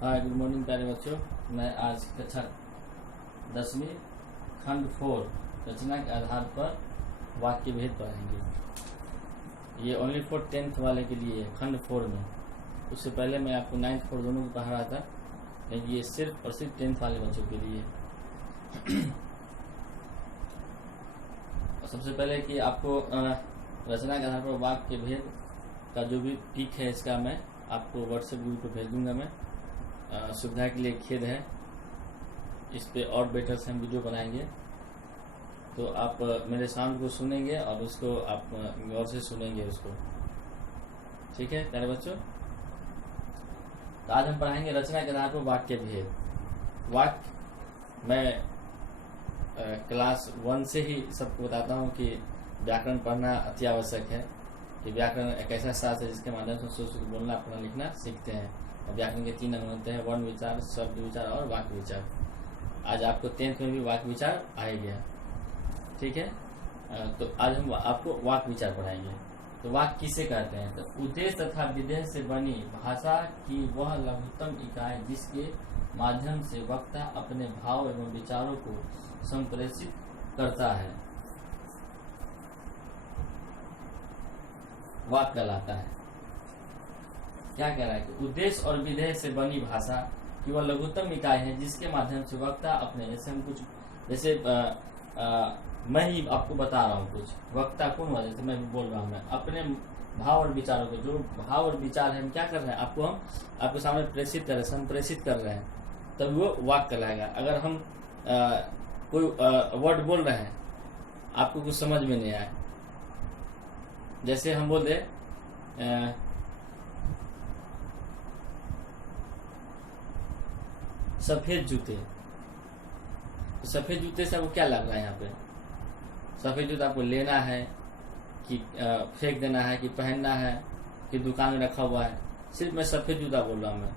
हाय, good morning प्यारे बच्चों। मैं आज कक्षा 10वीं खंड 4 रचना के आधार पर वाक्य भेद पढ़ाएंगे। ये ओनली फॉर 10th वाले के लिए है, खंड 4 में। उससे पहले मैं आपको 9th 4 दोनों को पढ़ा रहा था, लेकिन ये सिर्फ और सिर्फ 10th वाले बच्चों के लिए। सबसे पहले कि आपको रचना के आधार पर वाक्य भेद का जो भी पिक है इसका मैं आपको व्हाट्सएप ग्रुप पर भेज दूंगा। मैं सुविधा के लिए खेद है, इस पे और बेटर से हम वीडियो बनाएंगे, तो आप मेरे साउंड को सुनेंगे और उसको आप गौर से सुनेंगे उसको। ठीक है प्यारे बच्चों, तो आज हम पढ़ाएंगे रचना के आधार पर वाक्य भेद। वाक्य मैं क्लास 1 से ही सबको बताता हूँ कि व्याकरण पढ़ना अति आवश्यक है, कि व्याकरण एक ऐसा शास्त्र है जिसके माध्यम से बोलना पढ़ना लिखना सीखते हैं। और व्याकरण के 3 अंग होते हैं, वर्ण विचार, शब्द विचार और वाक्य विचार। आज आपको 10th में भी वाक्य विचार आएगा। ठीक है, तो आज हम आपको वाक्य विचार पढ़ाएंगे। तो वाक्य किसे कहते हैं? तो उद्देश्य तथा विधेय से बनी भाषा की वह लघुत्तम इकाई जिसके माध्यम से वक्ता अपने भाव एवं विचारों को संप्रेषित करता है, वाक्य कहलाता है। क्या कह रहा है कि उद्देश्य और विधेय से बनी भाषा की वह लघुत्तम इकाई है जिसके माध्यम से वक्ता अपने, जैसे हम कुछ, जैसे मैं ही आपको बता रहा हूँ कुछ, वक्ता कौन हुआ? जैसे मैं बोल रहा हूँ, मैं अपने भाव और विचारों को, जो भाव और विचार है हम क्या कर रहे हैं, आपको हम आपके सामने प्रेषित कर रहे हैं, संप्रेषित कर रहे हैं, तब वो वाक्य कहलाएगा। अगर हम कोई वर्ड बोल रहे हैं, आपको कुछ समझ में नहीं आए, जैसे हम बोल दे सफेद जूते, तो सफेद जूते से आपको क्या लग रहा है? यहाँ पे सफेद जूता आपको लेना है कि फेंक देना है, कि पहनना है, कि दुकान में रखा हुआ है? सिर्फ मैं सफेद जूता बोल रहा हूँ मैं,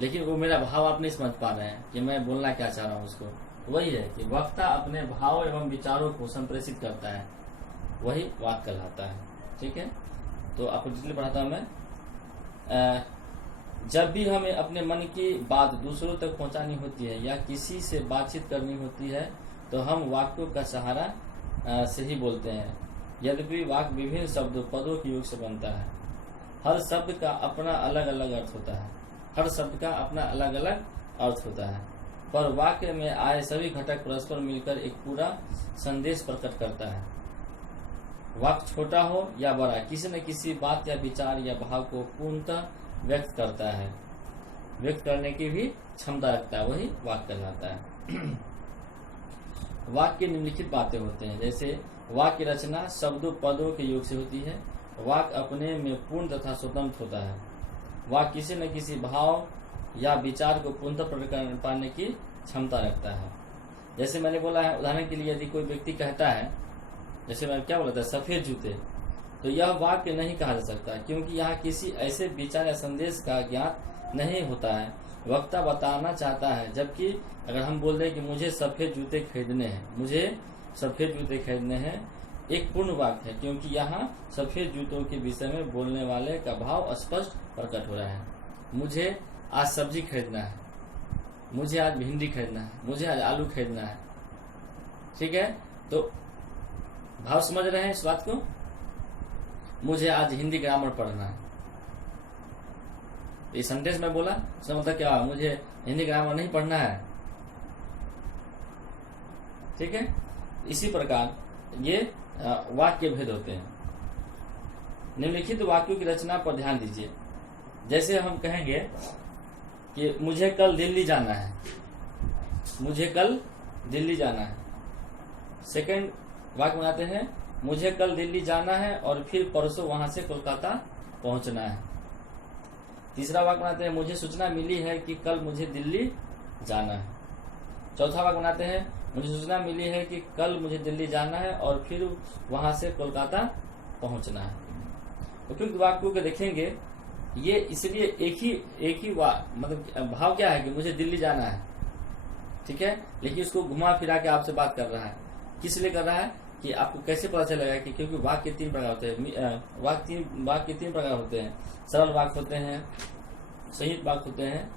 लेकिन वो मेरा भाव आप नहीं समझ पा रहे हैं कि मैं बोलना क्या चाह रहा हूँ उसको। वही है कि वक्ता अपने भाव एवं विचारों को संप्रेषित करता है, वही वाक्य कहलाता है। ठीक है, तो आपको डिटेल पढ़ाता हूँ मैं। जब भी हमें अपने मन की बात दूसरों तक पहुंचानी होती है या किसी से बातचीत करनी होती है, तो हम वाक्यों का सहारा से ही बोलते हैं। यद्यपि वाक्य विभिन्न शब्दों पदों के योग से बनता है। हर शब्द का अपना अलग अलग अर्थ होता है, हर शब्द का अपना अलग अलग अर्थ होता है, पर वाक्य में आए सभी घटक परस्पर मिलकर एक पूरा संदेश प्रकट करता है। वाक्य छोटा हो या बड़ा, किसी न किसी बात या विचार या भाव को पूर्णतः व्यक्त करता है, व्यक्त करने की भी क्षमता रखता है, वही वाक्य कहलाता है। वाक्य निम्नलिखित बातें होते हैं, जैसे वाक्य रचना शब्दों पदों के योग से होती है। वाक्य अपने में पूर्ण तथा स्वतंत्र होता है। वाक्य किसी न किसी भाव या विचार को पूर्णतः प्रकट कर पाने की क्षमता रखता है। जैसे मैंने बोला है, उदाहरण के लिए यदि कोई व्यक्ति कहता है, जैसे मैं क्या बोला था, सफेद जूते, तो यह वाक्य नहीं कहा जा सकता, क्योंकि यहाँ किसी ऐसे विचार या संदेश का ज्ञात नहीं होता है, वक्ता बताना चाहता है। जबकि अगर हम बोल दें कि मुझे सफेद जूते खरीदने हैं, मुझे सफेद जूते खरीदने हैं, एक पूर्ण वाक्य है, क्योंकि यहाँ सफेद जूतों के विषय में बोलने वाले का भाव स्पष्ट प्रकट हो रहा है। मुझे आज सब्जी खरीदना है, मुझे आज भिंडी खरीदना है, मुझे आज आलू खरीदना है। ठीक है, तो भाव समझ रहे हैं इस बात को? मुझे आज हिंदी ग्रामर पढ़ना है, ये सेंटेंस में बोला, इसका मतलब क्या? मुझे हिंदी ग्रामर नहीं पढ़ना है। ठीक है, इसी प्रकार ये वाक्य भेद होते हैं। निम्नलिखित वाक्यों की रचना पर ध्यान दीजिए। जैसे हम कहेंगे कि मुझे कल दिल्ली जाना है, मुझे कल दिल्ली जाना है। सेकंड वाक्य बनाते हैं, मुझे कल दिल्ली जाना है और फिर परसों वहां से कोलकाता पहुंचना है। तीसरा वाक्य बनाते हैं, मुझे सूचना मिली है कि कल मुझे दिल्ली जाना है। चौथा वाक्य बनाते हैं, मुझे सूचना मिली है कि कल मुझे दिल्ली जाना है और फिर वहां से कोलकाता पहुंचना है। उपयुक्त वाक्यों को देखेंगे, ये इसलिए एक ही मतलब भाव क्या है कि मुझे दिल्ली जाना है। ठीक है, लेकिन उसको घुमा फिरा के आपसे बात कर रहा है। किस लिए कर रहा है कि आपको कैसे पता चलेगा कि, क्योंकि वाक्य 3 प्रकार होते हैं। वाक्य 3 प्रकार होते हैं। सरल वाक्य होते हैं, संयुक्त वाक्य होते हैं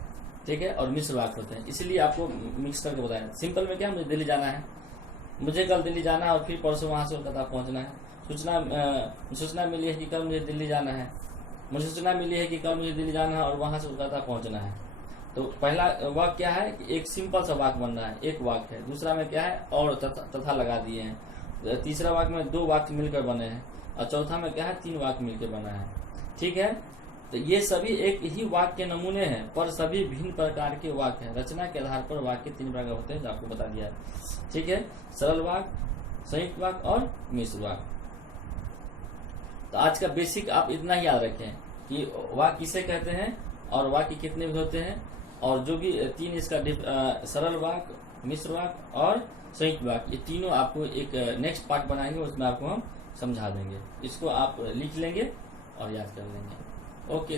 ठीक है, और मिश्र वाक्य होते हैं, इसलिए आपको मिक्स करके बताया। सिंपल में क्या, मुझे दिल्ली जाना है, मुझे कल दिल्ली जाना है और फिर परसों वहां से कोलकाता पहुंचना है। सूचना मिली है कि कल मुझे दिल्ली जाना है, मुझे सूचना मिली है कि कल मुझे दिल्ली जाना है और वहां से कोलकाता पहुंचना है। तो पहला वाक्य क्या है कि एक सिंपल सा वाक्य बन रहा है, एक वाक्य है। दूसरा में क्या है, और तथा लगा दिए हैं। तीसरा वाक्य में 2 वाक्य मिलकर बने हैं, और चौथा में क्या है, 3 वाक्य मिलकर बना है। ठीक है, तो ये सभी एक ही वाक्य के नमूने हैं, पर सभी भिन्न प्रकार के वाक्य हैं। रचना के आधार पर वाक्य 3 प्रकार होते हैं, जो आपको बता दिया है। ठीक है, सरल वाक्य, संयुक्त वाक्य और मिश्र वाक्य। तो आज का बेसिक आप इतना ही याद रखें कि वाक्य किसे कहते हैं और वाक्य कितने भी होते हैं, और जो भी 3 इसका सरल वाक्य, मिश्र वाक्य और संयुक्त वाक्य, ये तीनों आपको एक नेक्स्ट पार्ट बनाएंगे, उसमें आपको हम समझा देंगे। इसको आप लिख लेंगे और याद कर लेंगे। ओके।